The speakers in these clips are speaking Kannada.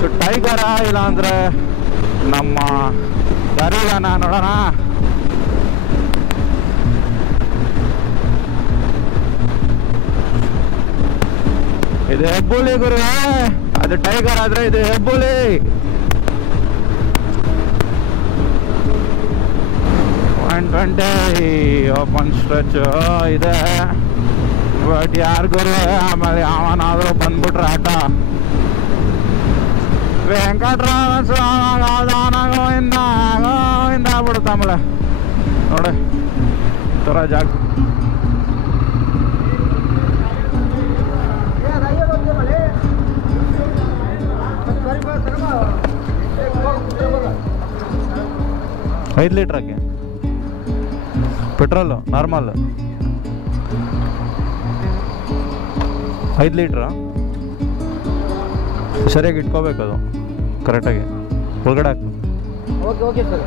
ಸೊ ಟೈಗರ ಇಲ್ಲಾಂದರೆ ನಮ್ಮ ಗರಿಗನ ನೋಡೋಣ. ಇದು ಹೆಬ್ಬುಲಿ ಗುರು, ಅದು ಟೈಗರ್ ಆದ್ರೆ ಇದು ಹೆಬ್ಬುಲಿ. ಓಪನ್ ಸ್ಟ್ರೆಚ್ ಇದೆ, ಬಟ್ ಯಾರಿಗೂ ಆಮೇಲೆ ಯಾವನಾದ್ರೂ ಬಂದ್ಬಿಟ್ರೆ ಆಟ. ವೆಂಕಟರಾಮ ಗೋವಿಂದ ಗೋವಿಂದ ಆಗ್ಬಿಡುತ್ತೆ ಆಮೇಲೆ ನೋಡಿ ಥರ ಜಾಗ. ಐದು ಲೀಟ್ರಾಗೆ ಪೆಟ್ರೋಲು ನಾರ್ಮಲ್ 5 ಲೀಟ್ರಾ. ಸರಿಯಾಗಿ ಇಟ್ಕೋಬೇಕು, ಅದು ಕರೆಕ್ಟಾಗಿ ಒಳಗಡೆ ಹಾಕು. Okay okay sir.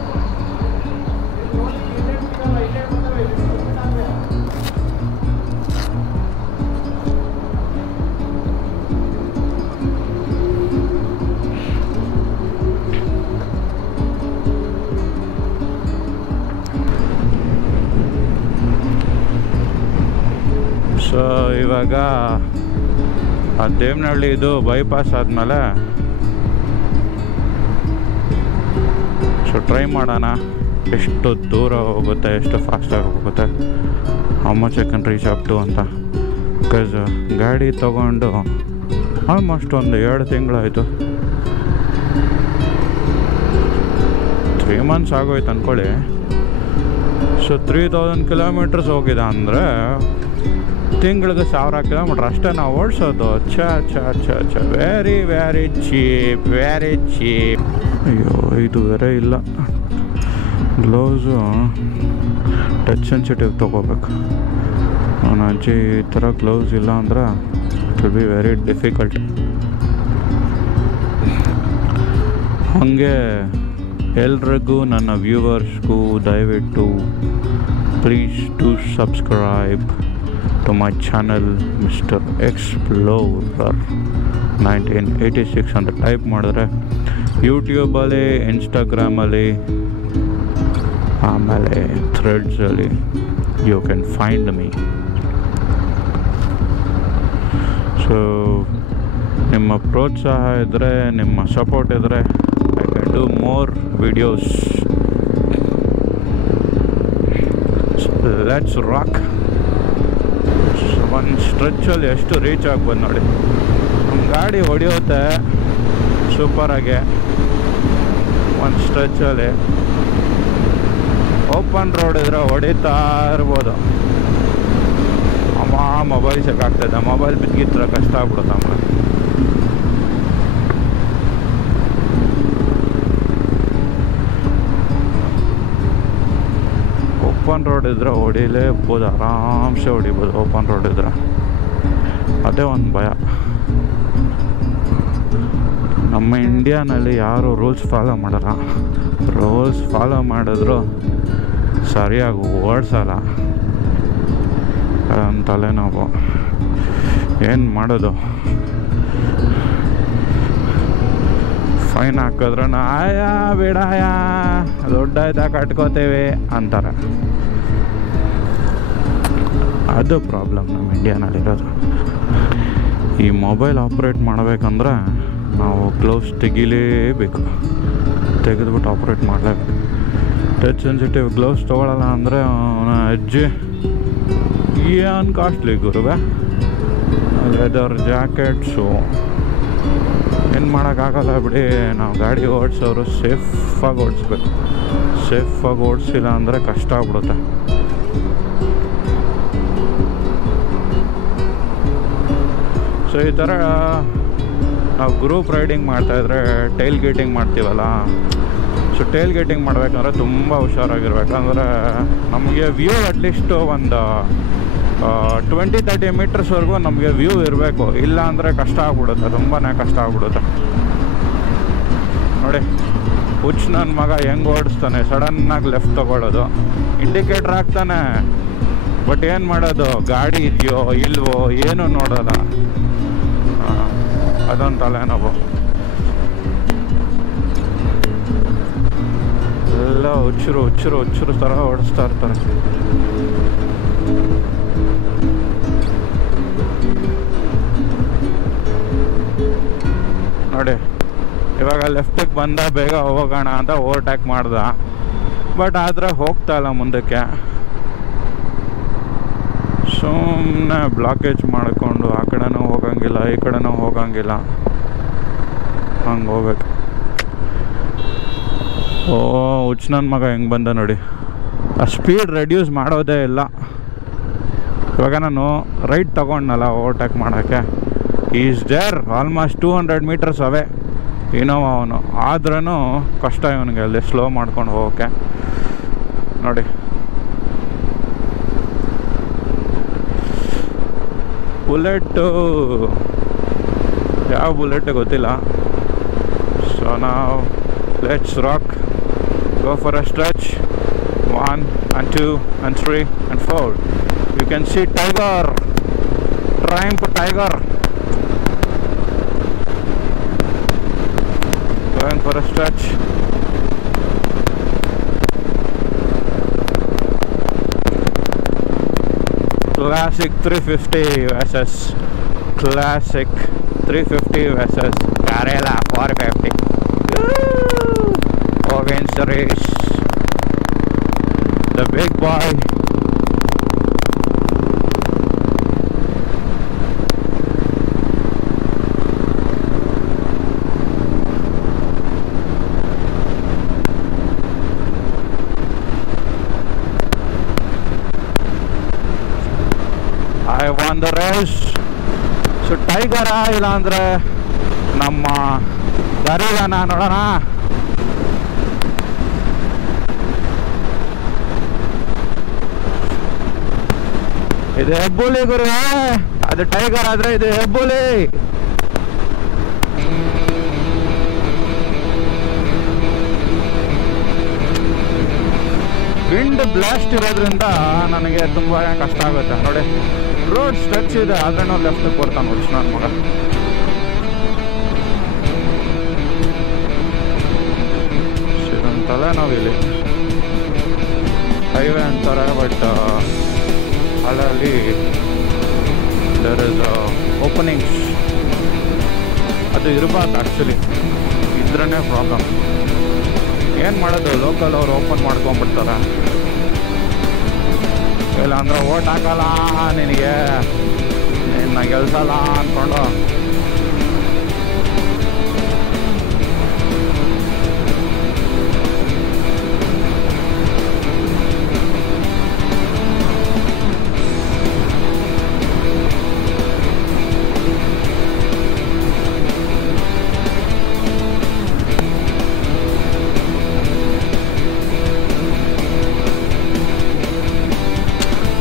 ಸೊ ಇವಾಗ ಆ ದೇವನಹಳ್ಳಿ ಇದು ಬೈಪಾಸ್ ಆದಮೇಲೆ ಸೊ ಟ್ರೈ ಮಾಡೋಣ ಎಷ್ಟು ದೂರ ಹೋಗುತ್ತೆ, ಎಷ್ಟು ಫಾಸ್ಟಾಗಿ ಹೋಗುತ್ತೆ, how much I can reach up to ಅಂತ. ಬಿಕಾಸ್ ಗಾಡಿ ತೊಗೊಂಡು ಆಲ್ಮೋಸ್ಟ್ ಒಂದು 2 ತಿಂಗಳಾಯಿತು, 3 months ಆಗೋಯ್ತು ಅಂದ್ಕೊಳ್ಳಿ. ಸೊ 3000 ಕಿಲೋಮೀಟರ್ಸ್ ಹೋಗಿದೆ ಅಂದರೆ ತಿಂಗಳಿಗೆ 1000 ಕಿಲೋಮೀಟ್ರ್ ಅಷ್ಟೇ ನಾವು ಓಡಿಸೋದು. ಛ very very cheap, very cheap. ಅಯ್ಯೋ ಇದು ಬೇರೆ ಇಲ್ಲ, ಗ್ಲೌಸು ಟಚ್ ಸೆನ್ಸಿಟಿವ್ ತೊಗೋಬೇಕು. ನನ್ನ ಅಜ್ಜಿ ಈ ಥರ ಗ್ಲೌಸ್ ಇಲ್ಲ ಅಂದ್ರೆ it will be very difficult. ಹಾಗೆ ಎಲ್ರಿಗೂ ನನ್ನ ವ್ಯೂವರ್ಸ್ಗೂ ದಯವಿಟ್ಟು please to subscribe to my channel Mr. Explorer 1986 ಅಂತ ಟೈಪ್ ಮಾಡಿದ್ರೆ ಯೂಟ್ಯೂಬಲ್ಲಿ, ಇನ್ಸ್ಟಾಗ್ರಾಮಲ್ಲಿ, ಆಮೇಲೆ ಥ್ರೆಡ್ಸಲ್ಲಿ you can find me. So ನಿಮ್ಮ ಪ್ರೋತ್ಸಾಹ ಇದ್ದರೆ, ನಿಮ್ಮ ಸಪೋರ್ಟ್ ಇದ್ದರೆ I can do more videos. Let's rock. ಒಂದು ಸ್ಟ್ರೆಚ್ಚಲ್ಲಿ ಎಷ್ಟು ರೀಚ್ ಆಗ್ಬೋದು ನೋಡಿ. ನಮ್ಮ ಗಾಡಿ ಹೊಡೆಯುತ್ತೆ ಸೂಪರಾಗೆ ಒಂದು ಸ್ಟ್ರೆಚ್ಚಲ್ಲಿ. ಓಪನ್ ರೋಡ್ ಇದ್ರೆ ಹೊಡಿತಾ ಇರ್ಬೋದು. ಅಮ್ಮ ಮೊಬೈಲ್ ಚೆಕ್ ಆಗ್ತದೆ, ಮೊಬೈಲ್ ಬಿದ್ದಿದ್ರೆ ಕಷ್ಟ ಆಗ್ಬಿಡುತ್ತೆ ಆಮೇಲೆ. ಓಪನ್ ರೋಡ್ ಇದ್ರೆ ಹೊಡಿಲೇಬೋದು, ಆರಾಮ್ಸೆ ಹೊಡಿಬೋದು ಓಪನ್ ರೋಡ್ ಇದ್ರೆ. ಅದೇ ಒಂದು ಭಯ. ನಮ್ಮ ಇಂಡಿಯಾನಲ್ಲಿ ಯಾರು ರೂಲ್ಸ್ ಫಾಲೋ ಮಾಡಲ್ಲ. ರೂಲ್ಸ್ ಫಾಲೋ ಮಾಡಿದ್ರು ಸರಿಯಾಗಿ ಓಡಿಸಲ್ಲ. ಅದೊಂದು ತಲೆನೋವು. ಏನು ಮಾಡೋದು? ಫೈನ್ ಹಾಕಿದ್ರೆ ಆಯಾ ಬಿಡಾಯ ದೊಡ್ಡ ಆಯ್ತಾ ಕಟ್ಕೋತೇವೆ ಅಂತಾರೆ. ಅದು ಪ್ರಾಬ್ಲಮ್ ನಮ್ಮ ಇಂಡಿಯಾನಲ್ಲಿರೋದು. ಈ ಮೊಬೈಲ್ ಆಪ್ರೇಟ್ ಮಾಡಬೇಕಂದ್ರೆ ನಾವು ಗ್ಲೌಸ್ ತೆಗಿಲೇಬೇಕು, ತೆಗೆದುಬಿಟ್ಟು ಆಪ್ರೇಟ್ ಮಾಡಲೇಬೇಕು. ಟಚ್ ಸೆನ್ಸಿಟಿವ್ ಗ್ಲೌಸ್ ತೊಗೊಳ್ಳಲ್ಲ ಅಂದರೆ ಅಜ್ಜಿ ಏನು ಕಾಸ್ಟ್ಲಿ ಗುರುವೆ. ಲೆದರ್ ಜಾಕೆಟ್ಸು ಏನು ಮಾಡೋಕ್ಕಾಗಲ್ಲ ಬಿಡಿ. ನಾವು ಗಾಡಿ ಓಡಿಸೋರು ಸೇಫಾಗಿ ಓಡಿಸ್ಬೇಕು. ಸೇಫಾಗಿ ಓಡಿಸಿಲ್ಲ ಅಂದರೆ ಕಷ್ಟ ಆಗ್ಬಿಡುತ್ತೆ. ಸೊ ಈ ಥರ ನಾವು ಗ್ರೂಪ್ ರೈಡಿಂಗ್ ಮಾಡ್ತಾಯಿದ್ರೆ ಟೈಲ್ ಗೇಟಿಂಗ್ ಮಾಡ್ತೀವಲ್ಲ. ಸೊ ಟೈಲ್ ಗೇಟಿಂಗ್ ಮಾಡಬೇಕಂದ್ರೆ ತುಂಬ ಹುಷಾರಾಗಿರ್ಬೇಕಂದ್ರೆ ನಮಗೆ ವ್ಯೂ ಅಟ್ಲೀಸ್ಟು ಒಂದು 20-30 ಮೀಟರ್ಸ್ವರೆಗೂ ನಮಗೆ ವ್ಯೂ ಇರಬೇಕು. ಇಲ್ಲ ಅಂದರೆ ಕಷ್ಟ ಆಗ್ಬಿಡುತ್ತೆ, ತುಂಬಾ ಕಷ್ಟ ಆಗ್ಬಿಡುತ್ತೆ ನೋಡಿ. ಹುಚ್ಚು ನನ್ನ ಮಗ ಹೆಂಗೆ ಓಡಿಸ್ತಾನೆ, ಸಡನ್ನಾಗಿ ಲೆಫ್ಟ್ ತೊಗೊಳ್ಳೋದು, ಇಂಡಿಕೇಟ್ರ್ ಹಾಕ್ತಾನೆ, ಬಟ್ ಏನು ಮಾಡೋದು, ಗಾಡಿ ಇದೆಯೋ ಇಲ್ವೋ ಏನೂ ನೋಡೋಲ್ಲ. ಅದೊಂದು ತಲೆನೋವು. ಎಲ್ಲ ಹುಚ್ಚರು ಥರ ಓಡಿಸ್ತಾ ಇರ್ತಾರೆ. ನೋಡಿ ಇವಾಗ ಲೆಫ್ಟಿಗೆ ಬಂದ, ಬೇಗ ಹೋಗೋಣ ಅಂತ ಓವರ್ಟೇಕ್ ಮಾಡ್ದ. ಬಟ್ ಆದರೆ ಹೋಗ್ತಾ ಇಲ್ಲ ಮುಂದಕ್ಕೆ. ಸುಮ್ಮನೆ ಬ್ಲಾಕೇಜ್ ಮಾಡಿಕೊಂಡು ಆ ಕಡೆನೂ ಹೋಗಂಗಿಲ್ಲ, ಈ ಕಡೆನೂ ಹೋಗಂಗಿಲ್ಲ, ಹಂಗೆ ಹೋಗ್ಬೇಕು. ಓ ಹುಚ್ಚ ನನ್ನ ಮಗ ಹೆಂಗೆ ಬಂದ ನೋಡಿ. ಆ ಸ್ಪೀಡ್ ರೆಡ್ಯೂಸ್ ಮಾಡೋದೇ ಇಲ್ಲ. ಇವಾಗ ನಾನು ರೈಟ್ ತಗೊಂಡನಲ್ಲ ಓವರ್ಟೇಕ್ ಮಾಡೋಕ್ಕೆ, is there almost 200 meters away Innova ಅವನು. ಆದ್ರೂ ಕಷ್ಟ ಇವನಿಗೆ ಅಲ್ಲಿ ಸ್ಲೋ ಮಾಡ್ಕೊಂಡು ಹೋಗೋಕ್ಕೆ. ನೋಡಿ ಬುಲೆಟ್ಟು, ಯಾವ ಬುಲೆಟ್ ಗೊತ್ತಿಲ್ಲ. ಸೊ ನಾವು let's rock, go for a stretch. 1 and 2 and 3 and 4. You can see Tiger, Triumph Tiger, going for a stretch. Classic 350 versus Classic 350 versus Carrera 450. Wins the race, the big boy. I won the race. So Tiger ಇಲ್ಲ ಅಂದ್ರೆ ನಮ್ಮ ಗರಿಗನ ನೋಡೋಣ. ಇದು ಹೆಬ್ಬುಲಿ ಗುರು, ಅದು ಟೈಗರ್ ಆದ್ರೆ ಇದು ಹೆಬ್ಬುಲಿ. ವಿಂಡ್ ಬ್ಲಾಸ್ಟ್ ಇರೋದ್ರಿಂದ ನನಗೆ ತುಂಬಾ ಕಷ್ಟ ಆಗುತ್ತೆ. ನೋಡಿ ರೋಡ್ ಸ್ಟ್ರೆಚ್ ಇದೆ, ಆದ್ರೂ ಲೆಫ್ಟ್ ಕೊಡ್ತಾನೆ ಹುಚ್ಚ ನನ್ನ ಮಗ. ಸಿದಂತಲ್ಲ ನಾವಿಲ್ಲಿ ಹೈವೇ ಅಂತಾರೆ, ಬಟ್ ಅಲ್ಲಲ್ಲಿ ದೇರ್ ಇಸ್ ಓಪನಿಂಗ್ಸ್. ಅದು ಇರಬಾರ್ದು ಆ್ಯಕ್ಚುಲಿ, ಇದ್ರೇ ಪ್ರಾಬ್ಲಮ್. ಏನು ಮಾಡೋದು, ಲೋಕಲ್ ಅವ್ರು ಓಪನ್ ಮಾಡ್ಕೊಂಬಿಡ್ತಾರೆ. ಇಲ್ಲ ಅಂದ್ರೆ ಓಟ್ ಹಾಕಲ್ಲ ನಿನಗೆ, ನಿನ್ನ ಗೆಲ್ಸಲ್ಲ ಅಂದ್ಕೊಂಡು.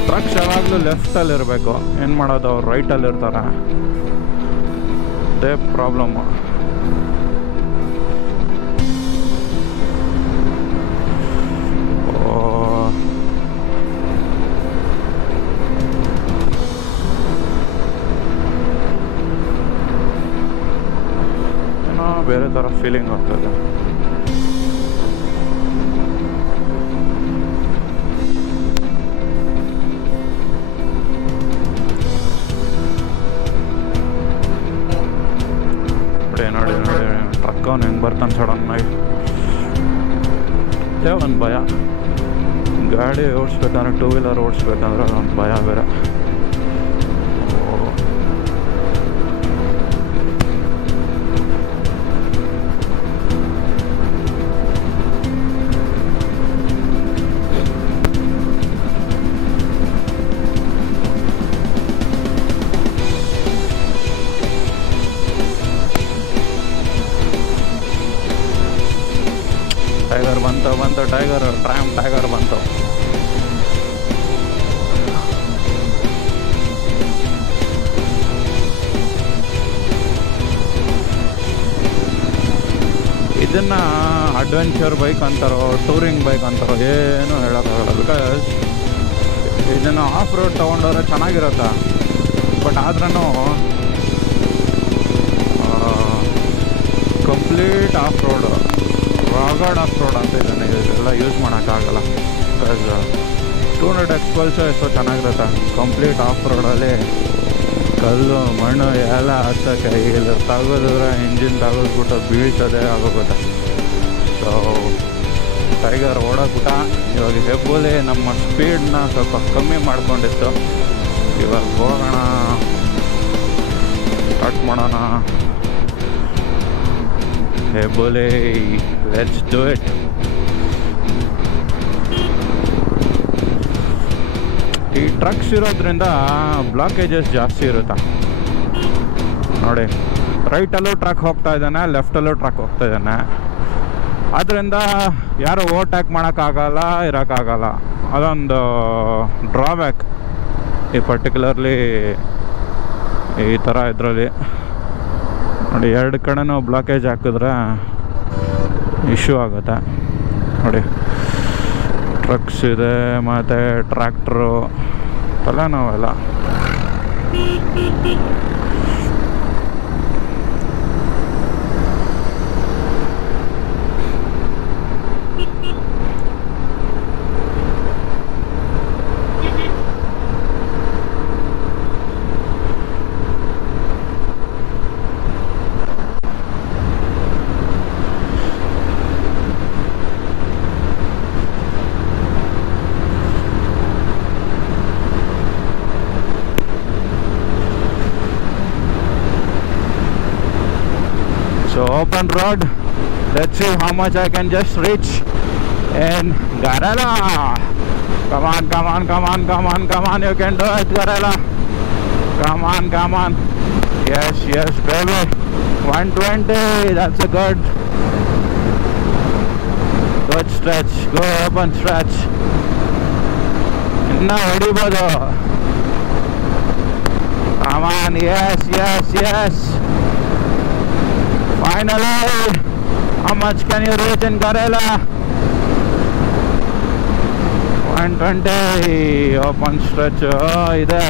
ಟ್ರಕ್ಸ್ ಯಾವಾಗಲೂ ಲೆಫ್ಟಲ್ಲಿ ಇರಬೇಕು, ಏನು ಮಾಡೋದು, ಅವ್ರು ರೈಟಲ್ಲಿ ಇರ್ತಾರೆ. ಅದೇ ಪ್ರಾಬ್ಲಮ್ಮು. ಏನೋ ಬೇರೆ ಥರ ಫೀಲಿಂಗ್ ಆಗ್ತದೆ. ನೋಡಿ ನೋಡಿ ಟ್ರಕ್ ಅವ್ನು ಹೆಂಗೆ ಬರ್ತಾನೆ ಸಡನ್ನಾಗಿ. ಒಂದು ಭಯ, ಗಾಡಿ ಓಡಿಸ್ಬೇಕಂದ್ರೆ, 2 wheeler ಓಡಿಸ್ಬೇಕಂದ್ರೆ ಒಂದು ಭಯ ಬೇರೆ. ಟೈಗರ್ ಬಂತು ಟೈಗರ್, ಟ್ರಯಾಂಪ್ ಟೈಗರ್ ಬಂತು. ಇದನ್ನು ಅಡ್ವೆಂಚರ್ ಬೈಕ್ ಅಂತಾರೋ, ಟೂರಿಂಗ್ ಬೈಕ್ ಅಂತಾರೋ ಏನೂ ಹೇಳೋಕ್ಕಾಗಲ್ಲ. ಬಿಕಾಸ್ ಇದನ್ನು ಆಫ್ ರೋಡ್ ತೊಗೊಂಡೋದ್ರೆ ಚೆನ್ನಾಗಿರುತ್ತೆ, ಬಟ್ ಆದ್ರೂ complete off road rugged off road ಅಂತ ಇದನ್ನು ಇದೆಲ್ಲ ಯೂಸ್ ಮಾಡೋಕ್ಕಾಗಲ್ಲ. ಬಿಕಾಸ್ 200 ಎಕ್ಸ್ಪಲ್ಸು ಎಷ್ಟೋ ಚೆನ್ನಾಗಿರುತ್ತೆ. ಕಂಪ್ಲೀಟ್ ಆಫ್ ರೋಡಲ್ಲಿ ಕಲ್ಲು ಮಣ್ಣು ಎಲ್ಲ ಹತ್ತಕ್ಕೆ ಇಲ್ಲಿ ತೆಗೆದ್ರೆ ಇಂಜಿನ್ ತೆಗೆದ್ಬಿಟ್ಟು ಬೀಳ್ಸೋದೇ ಆಗೋಗುತ್ತೆ. ಸೊ ಟೈಗರ್ ಓಡೋಕ್ಬಿಟ್ಟ. ಇವಾಗ ಹೆಬ್ಬುಲಿ ನಮ್ಮ ಸ್ಪೀಡನ್ನ ಸ್ವಲ್ಪ ಕಮ್ಮಿ ಮಾಡ್ಕೊಂಡಿತ್ತು. ಇವಾಗ ಹೋಗೋಣ, ಸ್ಟಾರ್ಟ್ ಮಾಡೋಣ. ಹೆಬ್ಬುಲಿ, ಲೆಟ್ಸ್ ಡೂ ಇಟ್. ಈ ಟ್ರಕ್ಸ್ ಇರೋದ್ರಿಂದ ಬ್ಲಾಕೇಜಸ್ ಜಾಸ್ತಿ ಇರುತ್ತೆ ನೋಡಿ. ರೈಟಲ್ಲೂ ಟ್ರಕ್ ಹೋಗ್ತಾ ಇದ್ದಾನೆ, ಲೆಫ್ಟಲ್ಲೂ ಟ್ರಕ್ ಹೋಗ್ತಾ ಇದ್ದಾನೆ. ಆದ್ದರಿಂದ ಯಾರು ಓವರ್ಟೇಕ್ ಮಾಡೋಕ್ಕಾಗಲ್ಲ, ಇರೋಕ್ಕಾಗಲ್ಲ. ಅದೊಂದು ಡ್ರಾಬ್ಯಾಕ್ ಈ ಪರ್ಟಿಕ್ಯುಲರ್ಲಿ ಈ ಥರ ಇದರಲ್ಲಿ ನೋಡಿ. ಎರಡು ಕಡೆನೂ ಬ್ಲಾಕೇಜ್ ಹಾಕಿದ್ರೆ ಇಶ್ಯೂ ಆಗುತ್ತೆ ನೋಡಿ. ಟ್ರಕ್ಸ್ ಇದೆ ಮತ್ತು tractor ತಲೆನೋವೆಲ್ಲ. So open road, let's see how much I can just reach in Garela. Come on, come on, come on, come on, come on, you can do it, Garela. Come on, come on. Yes, yes, baby. 120, that's a good stretch. Go open stretch. Inna hodibodu. Come on, yes, yes, yes. Finally, how much can you reach in Garela? 120 open stretch ಇದೆ.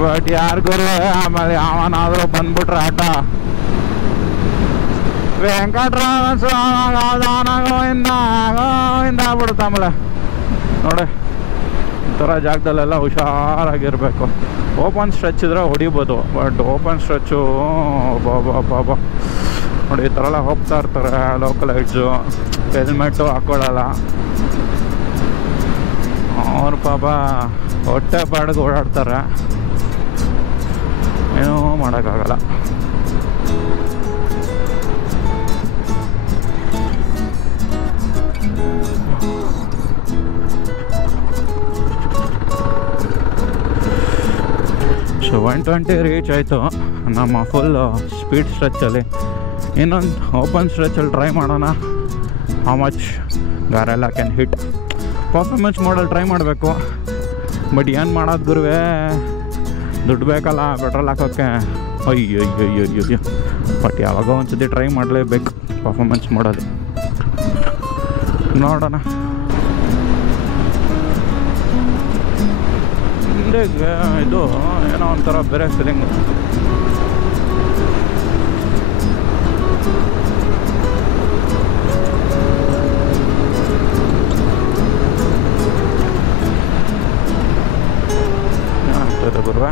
ಬಟ್ ಯಾರಿಗೂ ಆಮೇಲೆ ಅವನಾದರೂ ಬಂದ್ಬಿಟ್ರೆ ಆಟ. ವೆಂಕಟರಾಮ ಗೋವಿಂದ ಆಗ್ಬಿಡುತ್ತೆ ಆಮೇಲೆ ನೋಡಿ. ಈ ಥರ ಜಾಗದಲ್ಲೆಲ್ಲ ಹುಷಾರಾಗಿರಬೇಕು. ಓಪನ್ ಸ್ಟ್ರೆಚ್ ಇದ್ರೆ ಹೊಡಿಬೋದು, ಬಟ್ ಓಪನ್ ಸ್ಟ್ರೆಚ್ಚು ಬಾಬಾ ನೋಡಿ. ಈ ಥರ ಎಲ್ಲ ಹೋಗ್ತಾ ಇರ್ತಾರೆ ಲೋಕಲ್ ಎಡ್ಜು, ಹೆಲ್ಮೆಟ್ಟು ಹಾಕ್ಕೊಳ್ಳಲ್ಲ ಅವ್ರು. ಪಾಪ ಹೊಟ್ಟೆ ಪಾಡಿಗೆ ಓಡಾಡ್ತಾರೆ, ಏನೂ ಮಾಡೋಕ್ಕಾಗಲ್ಲ. ಸೊ 120 ರೀಚ್ ಆಯಿತು ನಮ್ಮ ಫುಲ್ ಸ್ಪೀಡ್ ಸ್ಟ್ರೆಚ್ಚಲ್ಲಿ. ಇನ್ನೊಂದು ಓಪನ್ ಸ್ಟ್ರೆಚಲ್ಲಿ ಟ್ರೈ ಮಾಡೋಣ ಹೌ ಮಚ್ ಗಾರೆಲ್ಲ ಕ್ಯಾನ್ ಹಿಟ್. ಪರ್ಫಾರ್ಮೆನ್ಸ್ ಮಾಡಲ್ ಟ್ರೈ ಮಾಡಬೇಕು, ಬಟ್ ಏನು ಮಾಡೋದು ಗುರುವೇ, ದುಡ್ಡು ಬೇಕಲ್ಲ ಪೆಟ್ರೋಲ್ ಹಾಕೋಕ್ಕೆ. ಅಯ್ಯೋ ಬಟ್ ಯಾವಾಗ ಒಂದ್ಸತಿ ಟ್ರೈ ಮಾಡಲೇಬೇಕು ಪರ್ಫಾರ್ಮೆನ್ಸ್ ಮಾಡಲು. ನೋಡೋಣ. ಇದು ಏನೋ ಒಂಥರ ಬೇರೆ ಫೀಲಿಂಗ್. ಆಗ್ತದೆ ಬರುವ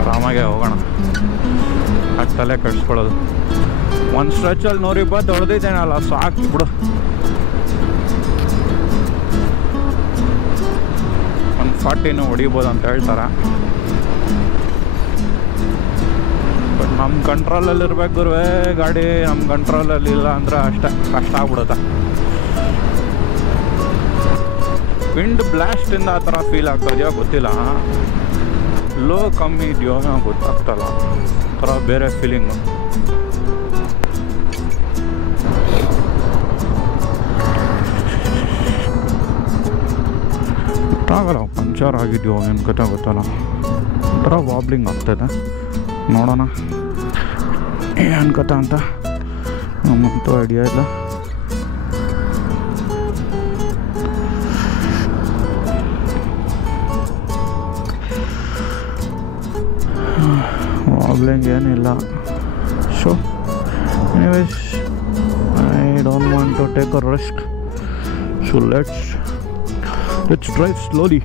ಆರಾಮಾಗೆ ಹೋಗೋಣ, ತಲೆ ಕಟ್ಸ್ಕೊಳ್ಳೋದು. ಒಂದು ಸ್ಟ್ರೆಚಲ್ಲಿ 120 ಹೊಡೆದಿದ್ದೇನಲ್ಲ, ಸಾಕು ಬಿಡು. 140 ಹೊಡಿಬೋದು ಅಂತ ಹೇಳ್ತಾರೆ, ಬಟ್ ನಮ್ಮ ಕಂಟ್ರೋಲಲ್ಲಿ ಇರ್ಬೇಕು ಗುರುವೇ ಗಾಡಿ. ನಮ್ಮ ಕಂಟ್ರೋಲಲ್ಲಿ ಇಲ್ಲ ಅಂದರೆ ಅಷ್ಟೇ ಕಷ್ಟ ಆಗ್ಬಿಡುತ್ತೆ. ವಿಂಡ್ ಬ್ಲಾಸ್ಟಿಂದ ಆ ಥರ ಫೀಲ್ ಆಗ್ತದೆಯೋ ಗೊತ್ತಿಲ್ಲ, ಲೋ ಕಮ್ಮಿ ಇದೆಯೋ ಗೊತ್ತಾಗ್ತಲ್ಲ, ಥರ ಬೇರೆ ಫೀಲಿಂಗು. ಆಗಲ್ಲ, ಪಂಚರ್ ಆಗಿದೆಯೋ ಏನು ಕತೆ ಗೊತ್ತಲ್ಲ, ಒಂಥರ ವಾಬ್ಲಿಂಗ್ ಆಗ್ತದೆ. ನೋಡೋಣ ಏನು ಕತೆ ಅಂತ, ನಮ್ಮಂತೂ ಐಡಿಯಾ ಇಲ್ಲ. ಟ್ರಾಬ್ಲಿಂಗ್ ಏನಿಲ್ಲ. So anyways I don't want to take a risk, so let's drive slowly.